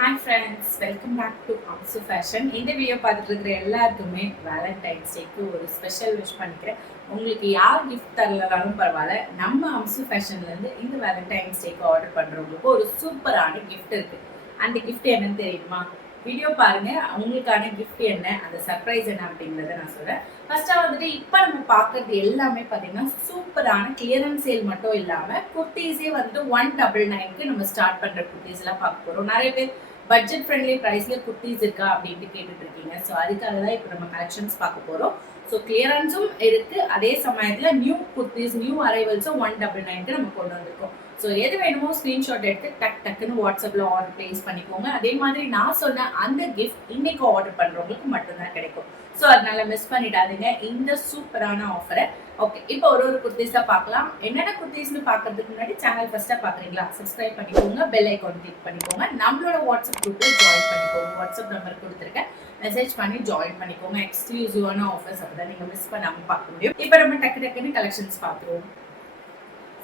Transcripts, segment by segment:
Hi friends, welcome back to Amsu fashion. இந்த video பார்த்துட்டு இருக்கிற எல்லாருக்குமே வேலண்டைன்ஸ் டேக்கு ஒரு ஸ்பெஷல் விஷ் பண்ணிக்கிறேன். உங்களுக்கு யார் கிஃப்ட் தரலனாலும் பரவாயில்ல, நம்ம அம்சு ஃபேஷன்லேருந்து இந்த வேலண்டைன்ஸ் டேக்கு ஆர்டர் பண்ணுறவங்களுக்கு ஒரு சூப்பரான கிஃப்ட் இருக்குது. அந்த கிஃப்ட் என்னன்னு தெரியுமா? வீடியோ பாருங்க, உங்களுக்கான கிஃப்ட் என்ன, அந்த சர்ப்ரைஸ் என்ன அப்படிங்கிறத நான் சொல்கிறேன். ஃபர்ஸ்ட்டாக வந்துட்டு இப்போ நம்ம பார்க்குறது எல்லாமே பார்த்தீங்கன்னா சூப்பரான கிளியரன்ஸ் சேல் மட்டும் இல்லாமல் குர்த்தீஸே வந்துட்டு 199க்கு நம்ம ஸ்டார்ட் பண்ணுற குர்த்தீஸ்லாம் பார்க்க போகிறோம். நிறைய பேர் பட்ஜெட் ஃப்ரெண்ட்லி ப்ரைஸ்ல குர்த்திஸ் இருக்கா அப்படின்ட்டு கேட்டுட்டு இருக்கீங்க. ஸோ அதுக்காக தான் இப்போ நம்ம கலெக்ஷன்ஸ் பார்க்க போகிறோம். ஸோ கிளியரன்ஸும் இருக்கு, அதே சமயத்தில் நியூ குர்த்திஸ் நியூ அரைவல்ஸும் 199க்கு நம்ம கொண்டு வந்திருக்கோம். ஸோ எது வேணுமோ ஸ்க்ரீன்ஷாட் எடுத்து டக்குன்னு வாட்ஸ்அப்பில் ஆர்டர் பிளேஸ் பண்ணிக்கோங்க. அதே மாதிரி நான் சொன்ன அந்த கிஃப்ட் இன்னைக்கு ஆர்டர் பண்ணுறவங்களுக்கு மட்டும்தான் கிடைக்கும். ஸோ அதனால மிஸ் பண்ணிடாதீங்க இந்த சூப்பரான ஆஃபரை. ஓகே, இப்போ ஒரு குர்த்திஸா பார்க்கலாம். என்னென்ன குர்த்திஸ்னு பார்க்கறதுக்கு முன்னாடி சேனல் ஃபர்ஸ்டா பார்க்குறீங்களா, சப்ஸ்கிரைப் பண்ணிக்கோங்க, பெல் ஐக்கான் கிளிக் பண்ணிக்கோங்க, நம்மளோட வாட்ஸ்அப் குரூப்ல ஜாயின் பண்ணிக்கோங்க. வாட்ஸ்அப் நம்பர் கொடுத்துருக்கேன், மெசேஜ் பண்ணி ஜாயின் பண்ணிக்கோங்க. எக்ஸ்க்ளூசிவான ஆஃபர்ஸ் அப்பதான் நீங்க மிஸ் பண்ணாம பார்க்க முடியும். இப்போ நம்ம டக்குன்னு கலெக்ஷன்ஸ் பார்த்துருவோம்.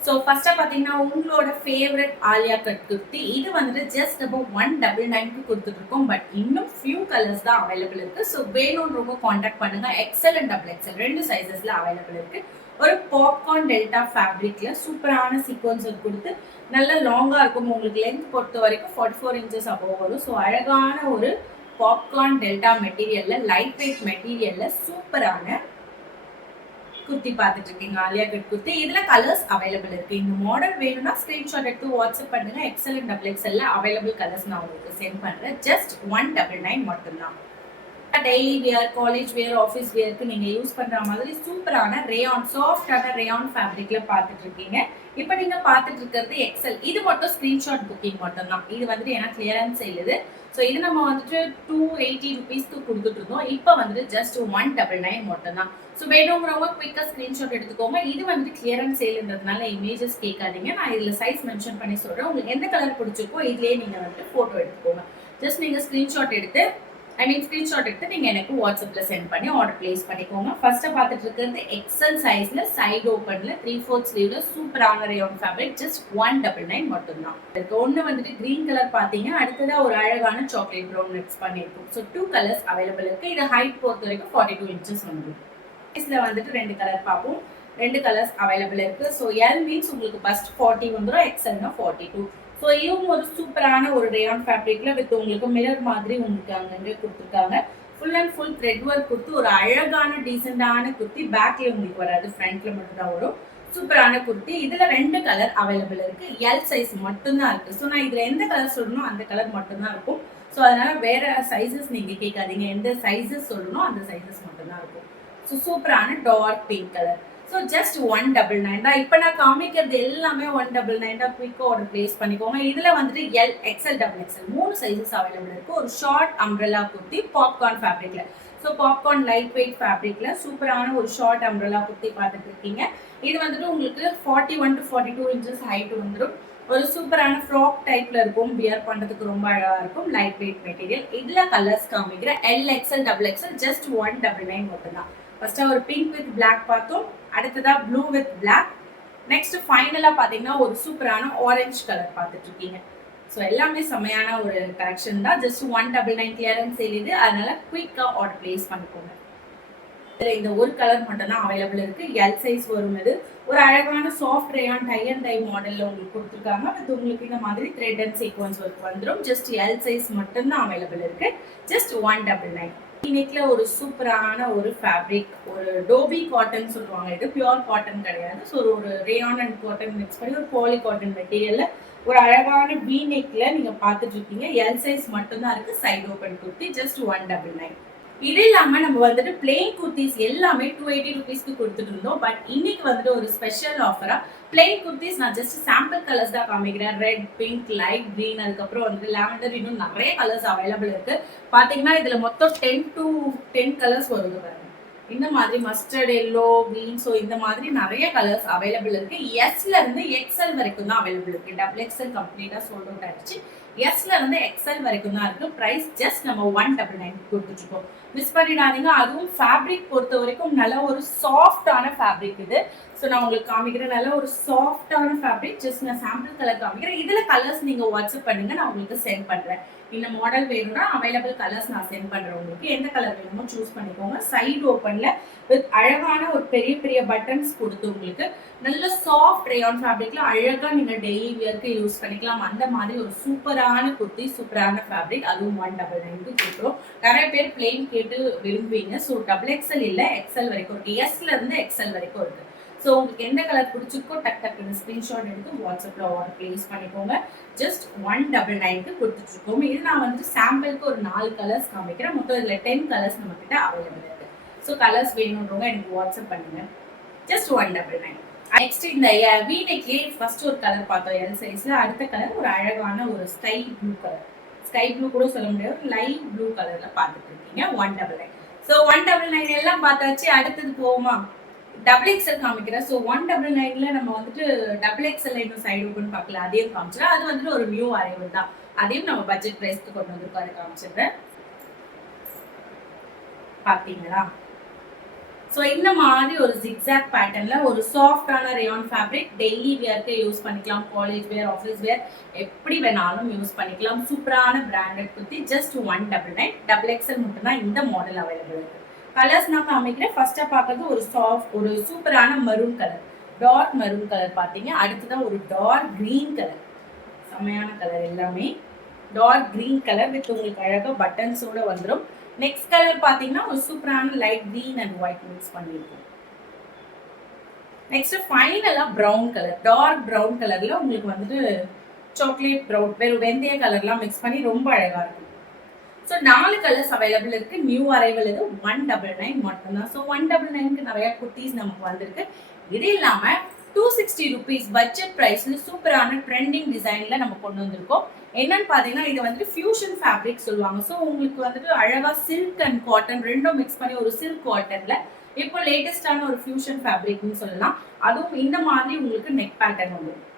ஸோ ஃபர்ஸ்ட்டாக பார்த்தீங்கன்னா உங்களோட ஃபேவரட் ஆலியா கட் குர்த்தி. இது வந்துட்டு ஜஸ்ட் அப்போ 199க்கு கொடுத்துட்ருக்கோம். பட் இன்னும் ஃபியூ கலர்ஸ் தான் அவைலபிள் இருக்குது. ஸோ வேணும்ன்றவங்க காண்டாக்ட் பண்ணுங்கள். எக்ஸல் அண்ட் டபுள் எக்ஸல் ரெண்டு சைஸஸில் அவைலபிள் இருக்குது. ஒரு பாப்கார்ன் டெல்டா ஃபேப்ரிக்ல சூப்பரான சீக்வன்ஸ் கொடுத்து நல்ல லாங்காக இருக்கும். உங்களுக்கு லென்த் பொறுத்த வரைக்கும் 44 இன்ச்சஸ் அபோவ் வரும். ஸோ அழகான ஒரு பாப்கார்ன் டெல்டா மெட்டீரியலில் லைட் வெயிட் மெட்டீரியலில் சூப்பரான குர்த்தி பார்த்துட்டு இருக்கீங்க, ஆலியா கட் குர்த்தி. இதுல கலர்ஸ் அவைலபிள் இருக்கு. இந்த மாடல் வேணும்னா ஸ்கிரீன்ஷாட் எடுத்து வாட்ஸ்அப் பண்ணுங்க. எக்ஸல் அண்ட் டபுள் எக்ஸ்எல்ல அவைலபிள் கலர்ஸ் நான் உங்களுக்கு சென்ட் பண்றேன். ஜஸ்ட் 199 மட்டும்தான். Daily wear, college wear, office வியருக்கு நீங்க யூஸ் பண்ற மாதிரி சூப்பரான ரேயான், சாஃப்டான ரேயான் ஃபேப்ரிக்ல பார்த்துட்டு இருக்கீங்க. இப்போ நீங்க பார்த்துட்டு இருக்கிறது எக்ஸல். இது மட்டும் ஸ்கிரீன்ஷாட் புக்கிங் மட்டும் தான். இது வந்துட்டு ஏன்னா கிளியரன்ஸ் சேல். ஸோ இது நம்ம வந்துட்டு 280 ருபீஸ்க்கு கொடுத்துட்டு இருந்தோம். இப்போ வந்துட்டு ஜஸ்ட் 199 மட்டும் தான். ஸோ வேணுங்கிறவங்க குயிக்காக ஸ்க்ரீன்ஷாட் எடுத்துக்கோங்க. இது வந்துட்டு கிளியரன்ஸ் சேல்ன்றதுனால இமேஜஸ் கேட்காதீங்க. நான் இதில் சைஸ் மென்ஷன் பண்ணி சொல்கிறேன். உங்களுக்கு எந்த கலர் பிடிச்சிருக்கோ இதுலேயே நீங்கள் வந்துட்டு ஃபோட்டோ எடுத்துக்கோங்க. ஜஸ்ட் நீங்கள் ஸ்க்ரீன்ஷாட் எடுத்து நீங்கள் எனக்கு வாட்ஸ்அப்பில் சென்ட் பண்ணி ஆர்டர் பிளேஸ் பண்ணிக்கோங்க. ஃபர்ஸ்ட்டாக பார்த்துட்டு இருக்கிறது எக்ஸல் சைஸில் சைடு ஓப்பனில் 3/4 ஸ்லீவ்ல சூப்பரான ரேயான் ஃபேப்ரிக். ஜஸ்ட் 199 மட்டும்தான். இதுக்கு ஒன்று வந்துட்டு க்ரீன் கலர் பார்த்தீங்க, அடுத்ததாக ஒரு அழகான சாக்லேட் ப்ரௌன் மிக்ஸ் பண்ணியிருக்கோம். ஸோ 2 கலர்ஸ் அவைலபிள் இருக்குது. இது ஹைட் பொறுத்த வரைக்கும் 42 இன்ச்சஸ் வந்துடும். இதில் வந்துட்டு 2 கலர் பார்ப்போம். 2 கலர்ஸ் அவைலபிள் இருக்குது. ஸோ எல் மீன்ஸ் உங்களுக்கு பஸ்ட் 40 வந்துடும், எக்ஸல்னா 42. ஸோ இதுவும் ஒரு சூப்பரான ஒரு ரேயான் ஃபேப்ரிக்ல வித் உங்களுக்கு மிரர் மாதிரி உங்களுக்கு அங்கங்கே கொடுத்துருக்காங்க. Full and full thread work கொடுத்து ஒரு அழகான டீசெண்டான குர்த்தி. பேக்ல உங்களுக்கு வராது, ஃப்ரண்ட்ல மட்டும் தான் வரும். சூப்பரான குர்த்தி. இதுல 2 கலர் அவைலபிள் இருக்கு. எல் சைஸ் மட்டும்தான் இருக்கு. ஸோ நான் இதுல எந்த கலர் சொல்லணும் அந்த கலர் மட்டும்தான் இருக்கும். ஸோ அதனால வேற சைஸஸ் நீங்க கேட்காதீங்க. எந்த சைஸஸ் சொல்லணும் அந்த சைஸஸ் மட்டும்தான் இருக்கும். ஸோ சூப்பரான dark pink colour. So just 199 தான். இப்போ நான் காமிக்கிறது எல்லாமே 199 தான். குயிக்காக ஆர்டர் பிளேஸ் பண்ணிக்கோங்க. இதில் வந்துட்டு L, XL, double XL 3 sizes available இருக்குது. ஒரு ஷார்ட் அம்ப்ரெல்லா குர்த்தி பாப்கார்ன் ஃபேப்ரிக்கில். ஸோ பாப்கார்ன் லைட் வெயிட் ஃபேப்ரிக்கில் சூப்பரான ஒரு ஷார்ட் அம்ப்ரெல்லா குர்த்தி பார்த்துட்டு இருக்கீங்க. இது வந்துட்டு உங்களுக்கு 41 to 42 இன்ச்சஸ் ஹைட் வந்துடும். ஒரு சூப்பரான ஃப்ராக் டைப்ல இருக்கும். வியர் பண்ணுறதுக்கு ரொம்ப அழகாக இருக்கும். Light weight material. இதில் கலர்ஸ் காமிக்கிற L, XL, double XL just 199 மட்டும்தான். ஃபர்ஸ்ட்டாக ஒரு பிங்க் வித் பிளாக் பார்த்தோம், அடுத்ததா ப்ளூ வித் பிளாக். நெக்ஸ்ட் ஃபைனலா பாத்தீங்கன்னா ஒரு சூப்பரான ஆரஞ்சு கலர் பார்த்துட்டு இருக்கீங்க. ஸோ எல்லாமே செமையான ஒரு கலெக்ஷன் தான். ஜஸ்ட் 199 கிளியரன்ஸ் சேல் இது. அதனால குயிக்கா ஆர்டர் பிளேஸ் பண்ணிக்கோங்க. இதில் இந்த ஒரு கலர் மட்டும் தான் அவைலபிள் இருக்கு. எல் சைஸ் வரும். இது ஒரு அழகான soft rayon tie and dye மாடல்ல உங்களுக்கு கொடுத்துருக்காங்க. அது உங்களுக்கு இந்த மாதிரி த்ரெட் அண்ட் சீக்வன்ஸ் ஒர்க் வந்துடும். ஜஸ்ட் எல் சைஸ் மட்டும் தான் அவைலபிள் இருக்கு. ஜஸ்ட் 199. இன்னைக்குல ஒரு சூப்பரான ஒரு ஃபேப்ரிக், ஒரு டோபி காட்டன் சொல்லுவாங்க. இது பியூர் காட்டன் கிடையாது. ஸோ ஒரு ரேயான் அண்ட் காட்டன் மிக்ஸ் பண்ணி ஒரு பாலி காட்டன் மெட்டீரியல்ல ஒரு அழகான வி நெக்ல நீங்க பார்த்துட்டு இருக்கீங்க. எல் சைஸ் மட்டும்தான் இருக்கு. Side open kurti. ஜஸ்ட் 199. இது இல்லாம நம்ம வந்துட்டு பிளெயின் குர்த்திஸ் எல்லாமே 280 ருபீஸ்க்கு கொடுத்துட்டு இருந்தோம். பட் இன்னைக்கு வந்துட்டு ஒரு ஸ்பெஷல் ஆஃபரா பிளெயின் குர்த்திஸ் நான் ஜஸ்ட் சாம்பிள் கலர்ஸ் தான் காமிக்கிறேன். ரெட், பிங்க், லைட் கிரீன், அதுக்கப்புறம் வந்து லாவெண்டர், இன்னும் நிறைய கலர்ஸ் அவைலபிள் இருக்கு. பாத்தீங்கன்னா இதுல மொத்தம் 10 to 10 கலர்ஸ் வருது பாருங்க. இந்த மாதிரி மஸ்டர்ட், எல்லோ, கிரீன், ஸோ இந்த மாதிரி நிறைய கலர்ஸ் அவைலபிள் இருக்கு. எஸ்ல இருந்து எக்ஸ்எல் வரைக்கும் தான் அவைலபிள் இருக்கு. டபுள் எக்ஸ்எல் கம்ப்ளீட்டா சோல்ட் அவுட் ஆயிடுச்சு. எஸ்ல இருந்து எக்ஸ்எல் வரைக்கும் தான் இருக்கு. பிரைஸ் ஜஸ்ட் நம்ம 199 கொடுத்துட்டு இருக்கோம். மிஸ் பண்ணிடாதீங்க. அதுவும் ஃபேப்ரிக் பொறுத்த வரைக்கும் நல்ல ஒரு சாஃப்டான ஃபேப்ரிக் இது. ஸோ நான் உங்களுக்கு காமிக்கிறேன். நல்ல ஒரு சாஃப்டான ஃபேப்ரிக். ஜஸ்ட் நான் சாம்பிள் கலர் காமிக்கிறேன். இதுல கலர்ஸ் நீங்க வாட்ஸ்அப் பண்ணுங்க, நான் உங்களுக்கு சென்ட் பண்றேன். இந்த மாடல் வேணும்னா அவைலபிள் கலர்ஸ் நான் சென்ட் பண்றேன். உங்களுக்கு எந்த கலர் வேணுமோ சூஸ் பண்ணிக்கோங்க. சைடு ஓப்பன்ல வித் அழகான ஒரு பெரிய பெரிய பட்டன்ஸ் கொடுத்து உங்களுக்கு நல்ல சாஃப்ட் ரேயான் ஃபேப்ரிக்ல அழகா நீங்க டெய்லி வியர்க்கு யூஸ் பண்ணிக்கலாம். அந்த மாதிரி ஒரு சூப்பரான குர்த்தி, சூப்பரான ஃபேப்ரிக். அதுவும் 199 கொடுக்குறோம். நிறைய பேர் பிளெயின் கேட்டு விரும்புவீங்க. ஸோ XXL இல்லை, XL வரைக்கும் இருக்கு. எஸ்ல இருந்து XL வரைக்கும் இருக்கு. ஸோ உங்களுக்கு எந்த கலர் பிடிச்சிருக்கோ டக்குன்னு ஸ்க்ரீன்ஷாட் எடுத்து வாட்ஸ்அப்பில் ஆர்டர் பிளேஸ் பண்ணிக்கோங்க. ஜஸ்ட் 199க்கு கொடுத்துட்ருக்கோம். இது நான் வந்து சாம்பிளுக்கு ஒரு 4 கலர்ஸ் காமிக்கிறேன். மொத்தம் இதில் 10 கலர்ஸ் நம்ம கிட்ட அவைலபிள் இருக்கு. ஸோ கலர்ஸ் வேணுன்றவங்க எனக்கு வாட்ஸ்அப் பண்ணுங்க. ஜஸ்ட் 199. நெக்ஸ்ட் இந்த வீனெக்லேயே ஃபர்ஸ்ட் ஒரு கலர் பார்த்தோம் எல் சைஸ்ல. அடுத்த கலர் ஒரு அழகான ஒரு sky blue colour. Sky blue கூட சொல்ல முடியாது, லைட் ப்ளூ கலர்ல பார்த்துட்டு இருக்கீங்க. 199. ஸோ 199 எல்லாம் பார்த்தாச்சு. அடுத்தது போவோமா? XXL காமிக்கிறேன். ஸோ 199ல நம்ம வந்துட்டு XXL இன்னும் சைடு ஓப்பன் பார்க்கல, அதையும் காமிச்சிடறேன். அது வந்துட்டு ஒரு நியூ அரைவல் தான். அதையும் நம்ம பட்ஜெட் பிரைஸ்க்கு கொண்டு வந்திருக்கோம், அதை காமிச்சிடுறேன். பார்த்தீங்களா? ஸோ இந்த மாதிரி ஒரு ஜிக்ஸாக் பேட்டர்ன்ல ஒரு சாஃப்டான ரேயான் ஃபேப்ரிக் டெய்லி வியர்க்கு யூஸ் பண்ணிக்கலாம். காலேஜ் வேர், ஆஃபீஸ் வேர் எப்படி வேணாலும் யூஸ் பண்ணிக்கலாம். சூப்பரான பிராண்டட் குர்த்தி. ஜஸ்ட் 199. XXL மட்டும்தான் இந்த மாடல் அவைலபிள் இருக்கு. கலர்ஸ் நான் காமிக்கிறேன். ஃபர்ஸ்டா பார்க்கறது ஒரு சூப்பரான maroon colour, dark maroon colour பார்த்தீங்க. அடுத்ததான் ஒரு டார்க் கிரீன் கலர், செம்மையான கலர். எல்லாமே டார்க் கிரீன் கலர் வித் உங்களுக்கு அழகாக பட்டன்ஸோட வந்துடும். நெக்ஸ்ட் கலர் பார்த்தீங்கன்னா ஒரு சூப்பரான light green and white mix பண்ணியிருக்கோம். நெக்ஸ்ட் ஃபைனலா ப்ரௌன் கலர், டார்க் ப்ரௌன் கலர்ல உங்களுக்கு வந்துட்டு சாக்லேட் ப்ரௌன், வெறும் வெந்தய கலர்லாம் மிக்ஸ் பண்ணி ரொம்ப அழகா இருக்கும். ஸோ 4 கலர்ஸ் அவைலபிள் இருக்கு. நியூ அரைவல் இது 199 மட்டும்தான். ஸோ 199க்கு நிறைய குர்த்திஸ் நமக்கு வந்திருக்கு. இது இல்லாம 260 rupees பட்ஜெட் பிரைஸ்ல சூப்பரான ட்ரெண்டிங் டிசைன்ல நம்ம கொண்டு வந்திருக்கோம். என்னன்னு பாத்தீங்கன்னா இது வந்துட்டு ஃபியூஷன் ஃபேப்ரிக் சொல்லுவாங்க. ஸோ உங்களுக்கு வந்துட்டு அழகா சில்க் அண்ட் காட்டன் ரெண்டும் மிக்ஸ் பண்ணி ஒரு சில்க் காட்டன்ல இப்போ லேட்டஸ்டான ஒரு ஃபியூஷன் ஃபேப்ரிக்னு சொல்லலாம். அதுவும் இந்த மாதிரி உங்களுக்கு நெக் பேட்டர்ன் வந்துடும்.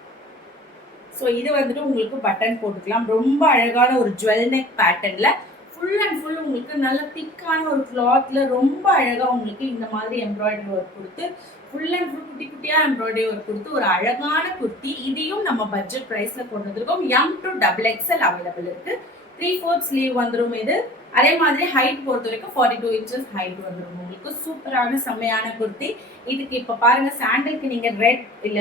ஸோ இது வந்துட்டு உங்களுக்கு பட்டன் போட்டுக்கலாம். ரொம்ப அழகான ஒரு ஜுவல் நெக் பேட்டர்ன்ல ஃபுல் அண்ட் ஃபுல் உங்களுக்கு நல்ல திக்கான ஒரு கிளாத்ல ரொம்ப அழகா உங்களுக்கு இந்த மாதிரி எம்ப்ராய்டரி ஒர்க் கொடுத்து ஃபுல் அண்ட் ஃபுல் குட்டி குட்டியா எம்ப்ராய்டரி ஒர்க் கொடுத்து ஒரு அழகான குர்த்தி. இதையும் நம்ம பட்ஜெட் பிரைஸ்ல கொண்டு வந்திருக்கோம். M to XXL அவைலபிள் இருக்கு. 3/4 ஸ்லீவ் வந்துடும். இது அதே மாதிரி ஹைட் பொறுத்த வரைக்கும் 42 inches ஹைட் வந்துடும். உங்களுக்கு சூப்பரான செம்மையான குர்த்தி. இதுக்கு இப்ப பாருங்க, சாண்டலுக்கு நீங்க ரெட் இல்ல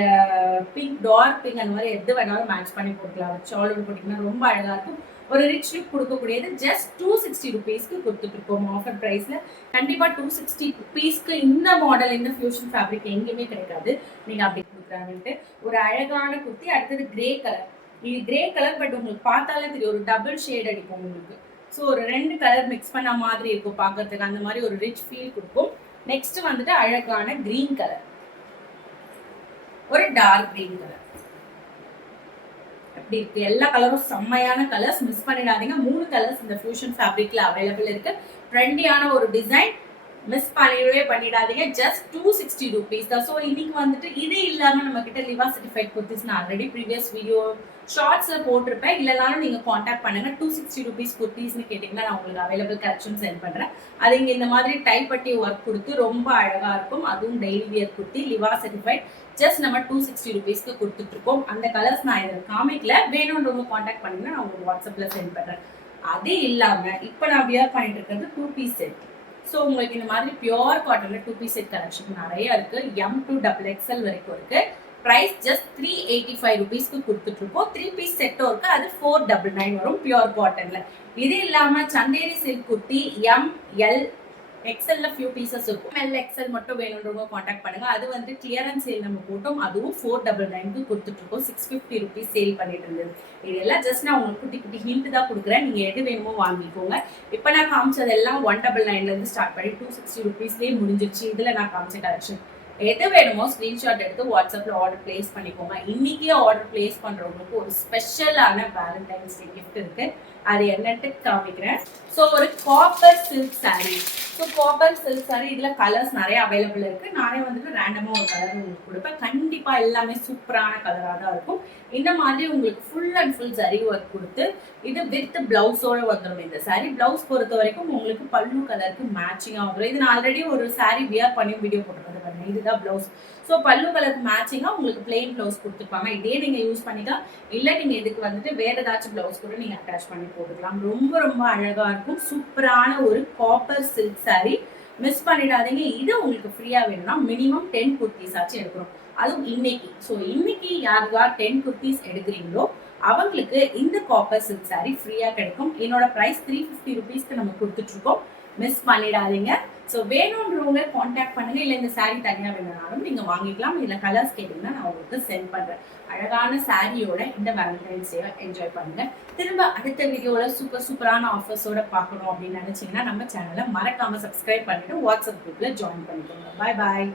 பிங்க், டார்க் பிங்க் அந்த மாதிரி எது வேணாலும் மேட்ச் பண்ணி போட்டுக்கலாம். ஷாலோட போட்டீங்கன்னா ரொம்ப அழகா இருக்கும். ஒரு ரிச் லுக் கொடுக்கக்கூடியது. ஜஸ்ட் 260 rupeesக்கு கொடுத்துட்டு இருக்கோம் ஆஃபர் பிரைஸ்ல. கண்டிப்பா 260 rupeesக்கு இந்த மாடல், இந்த ஃபியூஷன் ஃபேப்ரிக் எங்கேயுமே கிடைக்காது. நீங்க அப்படி கொடுக்குறாங்கன்ட்டு ஒரு அழகான குர்த்தி. அடுத்தது கிரே கலர். இது கிரே கலர், பட் உங்களுக்கு பார்த்தாலே தெரியும் ஒரு டபுள் ஷேட் அடிக்கும் உங்களுக்கு. ஸோ ஒரு 2 கலர் மிக்ஸ் பண்ண மாதிரி இருக்கும் பார்க்கறதுக்கு. அந்த மாதிரி ஒரு ரிச் ஃபீல் கொடுக்கும். நெக்ஸ்ட் வந்துட்டு அழகான கிரீன் கலர், ஒரு டார்க் கிரீன் கலர். அப்படி இருக்கு. எல்லா கலரும் செம்மையான கலர்ஸ், மிஸ் பண்ணிடாதீங்க. 3 கலர்ஸ் இந்த ஃபியூஷன் ஃபேப்ரிக்ல அவைலபிள் இருக்கு. ட்ரெண்டியான ஒரு டிசைன், மிஸ் பண்ணிடாதீங்க. ஜஸ்ட் 260 rupees தான். ஸோ இன்னைக்கு வந்துட்டு இது இல்லாம நம்ம கிட்ட லிவா சர்டிஃபைட் குர்த்திஸ் நான் ஆல்ரெடி ப்ரீவியஸ் வீடியோ ஷார்ட்ஸ்ல போட்டிருப்பேன். இல்லைனாலும் நீங்க காண்டாக்ட் பண்ணுங்க. 260 rupees குர்த்திஸ்னு கேட்டீங்கன்னா நான் உங்களுக்கு அவைலபிள் கலெக்ஷன் சென்ட் பண்றேன். அது இங்க இந்த மாதிரி டைப் பட்டி ஒர்க் கொடுத்து ரொம்ப அழகா இருக்கும். அதுவும் daily wear kurti, லிவா certified. Just நம்ம 260 rupeesக்கு கொடுத்துட்டு இருக்கோம். அந்த கலர்ஸ் நான் இதில் காமிக்கல. வேணும்ன்றவங்க காண்டாக்ட் பண்ணீங்கன்னா நான் உங்களுக்கு வாட்ஸ்அப்ல சென்ட் பண்றேன். அது இல்லாம இப்ப நான் வியர் பண்ணிட்டு இருக்கிறது 2 piece செட். ஸோ உங்களுக்கு இந்த மாதிரி பியோர் காட்டன்ல 2 piece செட் கலெக்ஷன் நிறைய இருக்கு. M to XXL வரைக்கும் இருக்கு. பிரைஸ் ஜஸ்ட் 385 rupeesக்கு கொடுத்துட்டு இருக்கோம். 3 piece செட்டும் இருக்கு. அது 499 வரும் பியோர் காட்டன்ல. இது இல்லாம Chanderi silk kurti ML XLல few pieces இருக்கும். XL மட்டும் வேணும்ன்றவங்க காண்டாக்ட் பண்ணுங்க. அது வந்து கிளியரன்ஸ் சேல் நம்ம போட்டோம். அதுவும் 499க்கு கொடுத்துட்டு இருக்கோம். 650 rupees சேல் பண்ணிட்டு இருந்தது. இதெல்லாம் ஜஸ்ட் நான் உங்களுக்கு குட்டி குட்டி ஹிண்ட் தான் கொடுக்குறேன். நீங்க எது வேணுமோ வாங்கிக்கோங்க. இப்போ நான் காமிச்சதெல்லாம் 199ல இருந்து ஸ்டார்ட் பண்ணி 260 rupeesலயே முடிஞ்சிருச்சு. இதுல நான் காமிச்ச கலெக்ஷன் எது வேணுமோ ஸ்கிரீன்ஷாட் எடுத்து வாட்ஸ்அப்ல ஆர்டர் பிளேஸ் பண்ணிக்கோங்க. இன்னைக்கே ஆர்டர் பிளேஸ் பண்றவங்களுக்கு ஒரு ஸ்பெஷலான வேலண்டைன்ஸ் டே கிஃப்ட் இருக்கு. அது என்னட்டு காமிக்கிறேன். ஸோ ஒரு copper silk sari. So copper silk sari இதுல கலர்ஸ் நிறைய அவைலபிள் இருக்கு. நானே வந்துட்டு ரேண்டமா ஒரு கலர் உங்களுக்கு கொடுப்பேன். கண்டிப்பா எல்லாமே சூப்பரான கலராக தான் இருக்கும். இந்த மாதிரி உங்களுக்கு ஃபுல் அண்ட் ஃபுல் சரி ஒர்க் கொடுத்து இது வித் பிளவுஸோட வந்துடும். இந்த சாரீ பிளவுஸ் பொறுத்த வரைக்கும் உங்களுக்கு பல்லு கலருக்கு மேட்சிங்கா வந்துடும். இது நான் ஆல்ரெடி ஒரு சாரீ வியர் பண்ணி வீடியோ போட்டுருக்கேன். பாருங்க, இதுதான் பிளவுஸ். ஸோ பல்லு கலருக்கு மேட்சிங்கா உங்களுக்கு பிளெயின் பிளவுஸ் கொடுத்துருப்பாங்க. இதே நீங்க யூஸ் பண்ணிக்கலாம். இல்ல நீங்க இதுக்கு வந்துட்டு வேற ஏதாச்சும் பிளவுஸ் கூட நீங்க அட்டாச் பண்ணி போட்டுக்கலாம். ரொம்ப ரொம்ப அழகா இருக்கும். சூப்பரான ஒரு காப்பர் சில்க் saree. மிஸ் பண்ணிடாதீங்க. இது உங்களுக்கு ஃப்ரீயா வேணும்னா மினிமம் 10 குர்த்திஸ் ஆச்சு எடுக்கணும். அதுவும் இன்னைக்கு. ஸோ இன்னைக்கு யார் 10 குர்த்திஸ் எடுக்கிறீங்களோ அவங்களுக்கு இந்த காப்பர் சில்க் saree ஃப்ரீயா கிடைக்கும். என்னோட பிரைஸ் 350 ருபீஸ்க்கு நம்ம கொடுத்துட்டு இருக்கோம். மிஸ் பண்ணிடாதீங்க. ஸோ வேணும்ன்றவங்க காண்டாக்ட் பண்ணுங்க. இல்லை இந்த saree தனியா வேணும்னாலும் நீங்க வாங்கிக்கலாம். இல்லை கலர்ஸ் கேட்டீங்கன்னா நான் உங்களுக்கு சென்ட் பண்றேன். அழகான சாரியோட இந்த வேலண்டைன்ஸ் டேவை என்ஜாய் பண்ணுங்க. திரும்ப அடுத்த வீடியோல சூப்பரான ஆஃபர்ஸோட பார்க்கணும் அப்படின்னு நினைச்சீங்கன்னா நம்ம சேனலை மறக்காம சப்ஸ்கிரைப் பண்ணிட்டு வாட்ஸ்அப் குரூப்ல ஜாயின் பண்ணிக்கோங்க. பாய் பாய்.